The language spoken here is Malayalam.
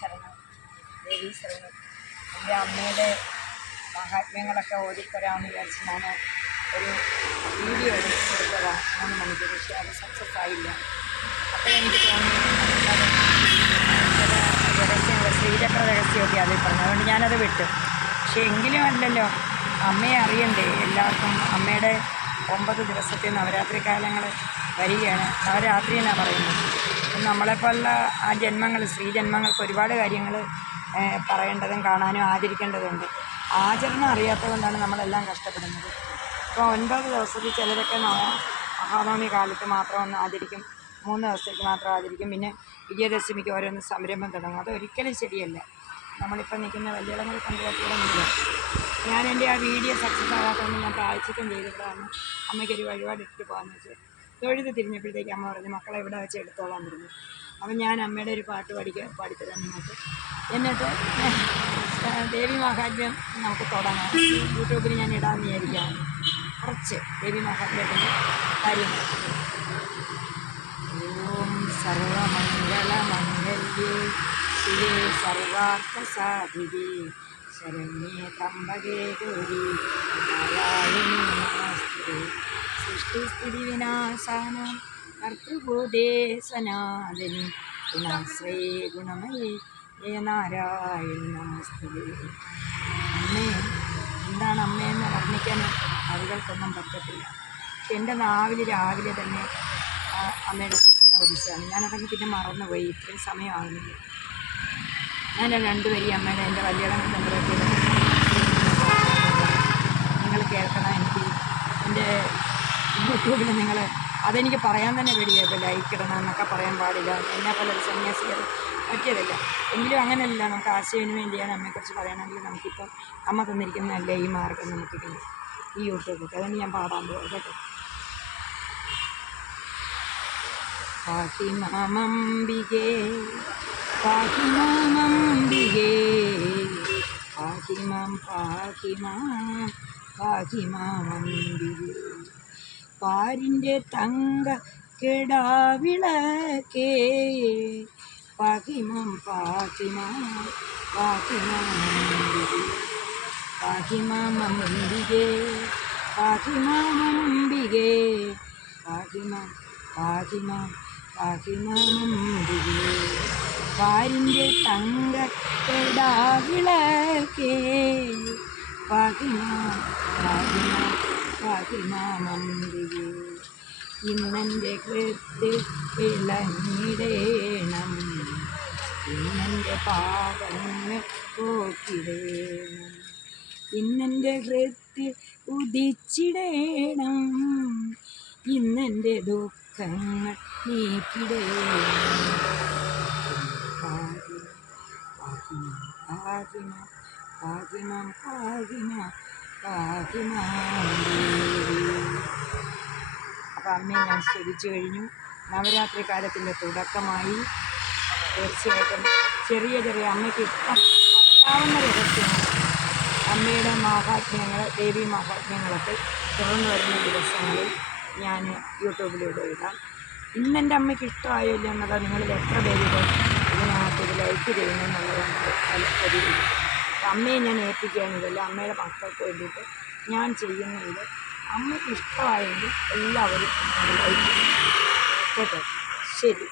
ശരണം ദേവി ശരണം എന്റെ അമ്മയുടെ മഹാത്മ്യങ്ങളൊക്കെ ഓടിത്തരാമെന്ന് വിചാരിച്ച് ഞാൻ ഒരു വീഡിയോ എടുത്തെടുത്തതാണ് മൂന്ന് മണിക്കൂർ പക്ഷേ അത് സക്സസ് ആയില്ല. അപ്പോൾ എനിക്ക് തോന്നി രഹസ്യങ്ങൾ ശ്രീചക്ര രഹസ്യമൊക്കെ അതിൽ പറഞ്ഞു. അതുകൊണ്ട് ഞാനത് വിട്ടു. പക്ഷേ എങ്കിലും അല്ലല്ലോ അമ്മയെ അറിയണ്ടേ? എല്ലാവർക്കും അമ്മയുടെ ഒമ്പത് ദിവസത്തെ നവരാത്രി കാലങ്ങൾ വരികയാണ്. നവരാത്രി എന്നാണ് പറയുന്നത്. നമ്മളെപ്പോലുള്ള ആ ജന്മങ്ങൾ സ്ത്രീ ജന്മങ്ങൾക്ക് ഒരുപാട് കാര്യങ്ങൾ പറയേണ്ടതും കാണാനും ആചരിക്കേണ്ടതുണ്ട്. ആചരണം അറിയാത്തതുകൊണ്ടാണ് നമ്മളെല്ലാം കഷ്ടപ്പെടുന്നത്. ഇപ്പോൾ ഒൻപത് ദിവസത്തിൽ ചിലരൊക്കെ നവ- മഹാനവമി കാലത്ത് മാത്രം ഒന്ന് ആചരിക്കും. മൂന്ന് ദിവസത്തേക്ക് മാത്രം ആചരിക്കും. പിന്നെ വിജയദശമിക്ക് ഓരോന്ന് സംരംഭം തുടങ്ങും. അതൊരിക്കലും ശരിയല്ല. നമ്മളിപ്പോൾ നിൽക്കുന്ന വലിയളങ്ങൾ കൊണ്ടുപോകുന്നില്ല ഞാൻ എന്റെ ആ വീഡിയോ സക്സസ് ആകാത്തതുകൊണ്ട് ഞാൻ പ്രായച്ചിട്ടും ചെയ്തിട്ടാണ് അമ്മയ്ക്കൊരു വഴിപാട് ഇട്ടിട്ട് പോകാമെന്ന് വെച്ചാൽ തൊഴുത് തിരിഞ്ഞപ്പോഴത്തേക്ക് അമ്മ പറഞ്ഞു മക്കളെ ഇവിടെ വെച്ച് എടുത്തോളാൻ പറഞ്ഞു. അപ്പം ഞാൻ അമ്മയുടെ ഒരു പാട്ട് പഠിക്കാൻ പാടിത്തരാം നിങ്ങൾക്ക്. എന്നിട്ട് ദേവി മഹാത്മ്യം നമുക്ക് തുടങ്ങാം യൂട്യൂബിൽ ഞാൻ ഇടാൻ വിചാരിക്കാം. കുറച്ച് ദേവി മഹാത്മ്യത്തിന്റെ കാര്യങ്ങൾ. ഓം സർവമംഗളമംഗല്യേ ശിവേ സർവാർത്ഥസാധികേ ശരണ്യേ തമ്പകേ ഗൗരി. സൃഷ്ടിസ്ഥിതി കർത്തൃഭൂദേശനാഥനി സനാതനി ഗുണമയേ ഹേ നാരായണി അമ്മേ എന്താണ് അമ്മയെന്ന് വർണിക്കാൻ ആളുകൾക്കൊന്നും പറ്റത്തില്ല. പക്ഷെ എന്റെ നാവിൽ രാവിലെ തന്നെ അമ്മയുടെ കീർത്തന ഒലിച്ചാണ് ഞാനതൊക്കെ പിന്നെ മറന്നുപോയി. ഇത്രയും സമയമാകുന്നില്ല. ഞാൻ രണ്ടുപേരും വരി അമ്മയുടെ എന്റെ കല്യാണം നിങ്ങൾ കേൾക്കണം യൂട്യൂബിൽ നിങ്ങൾ അതെനിക്ക് പറയാൻ തന്നെ പേടിയായി ലൈക്ക് ഇടണം എന്നൊക്കെ പറയാൻ പാടില്ല. എന്നെ പോലെ ഒരു സന്യാസികൾ പറ്റിയതല്ല. എങ്കിലും അങ്ങനെയല്ല. നമുക്ക് ആശയവിനിമയം ചെയ്യാൻ അമ്മയെക്കുറിച്ച് പറയണമെങ്കിൽ നമുക്കിപ്പോൾ അമ്മ തന്നിരിക്കുന്നതല്ലേ ഈ മാർഗം നമുക്കിങ്ങനെ ഈ യൂട്യൂബൊക്കെ അതന്നെ ഞാൻ പാടാൻ പോകും കേട്ടോ. പാഹിമാമംബികേ പാഹിമാമംബികേ പാഹിമാം പാഹിമാം പാഹിമാമംബികേ പാരിന്റെ തങ്ക കെടാവിളക്കേ. പാഹിമം പാഹിമ പാഹിമാമംബികേ പാഹിമമ്പികേ പാഹിമമ്പികേ പാഹിമ പാഹിമ പാഹിമമ്പികേ പാരിന്റെ തങ്ക കെടാവിളക്കേ. പാഹിമാം പാഹിമാം പാഹിമാമംബികേ ഇന്നെന്റെ കൃത്തിൽ ഇളഞ്ഞിടേണം ഇന്നെന്റെ പാപങ്ങൾ പോക്കിടേണം ഇന്നെന്റെ ഹൃത്തിൽ ഉദിച്ചിടേണം. ഇന്നെന്റെ ദുഃഖങ്ങൾ നീക്കിടേണം. പാഹിമ പാഹിമ പാഹിമ അപ്പം അമ്മയെ ഞാൻ സ്തുതിച്ചു കഴിഞ്ഞു. നവരാത്രി കാലത്തിന്റെ തുടക്കമായി. തീർച്ചയായിട്ടും ചെറിയ ചെറിയ അമ്മയ്ക്ക് ഇഷ്ടം പറയാവുന്ന രഹസ്യമാണ് അമ്മയുടെ മഹാത്മ്യങ്ങൾ ദേവി മഹാത്മ്യങ്ങളൊക്കെ തുറന്നു വരുന്ന ദിവസങ്ങളിൽ ഞാൻ യൂട്യൂബിലൂടെ ഇടാം. ഇന്ന് എന്റെ അമ്മയ്ക്ക് ഇഷ്ടമായോ ഇല്ല എന്നുള്ളത് നിങ്ങളിൽ എത്ര പേര് ഇത് ഇതിനകത്ത് ഇത് ലൈക്ക് ചെയ്യുന്നു എന്നുള്ളതാണ് അമ്മയെ ഞാൻ ഏൽപ്പിക്കുകയാണ് ഇതല്ല അമ്മയുടെ മക്കൾക്ക് വേണ്ടിയിട്ട് ഞാൻ ചെയ്യുന്ന അമ്മയ്ക്ക് ഇഷ്ടമായെങ്കിൽ എല്ലാവരും കേട്ടോ? ശരി.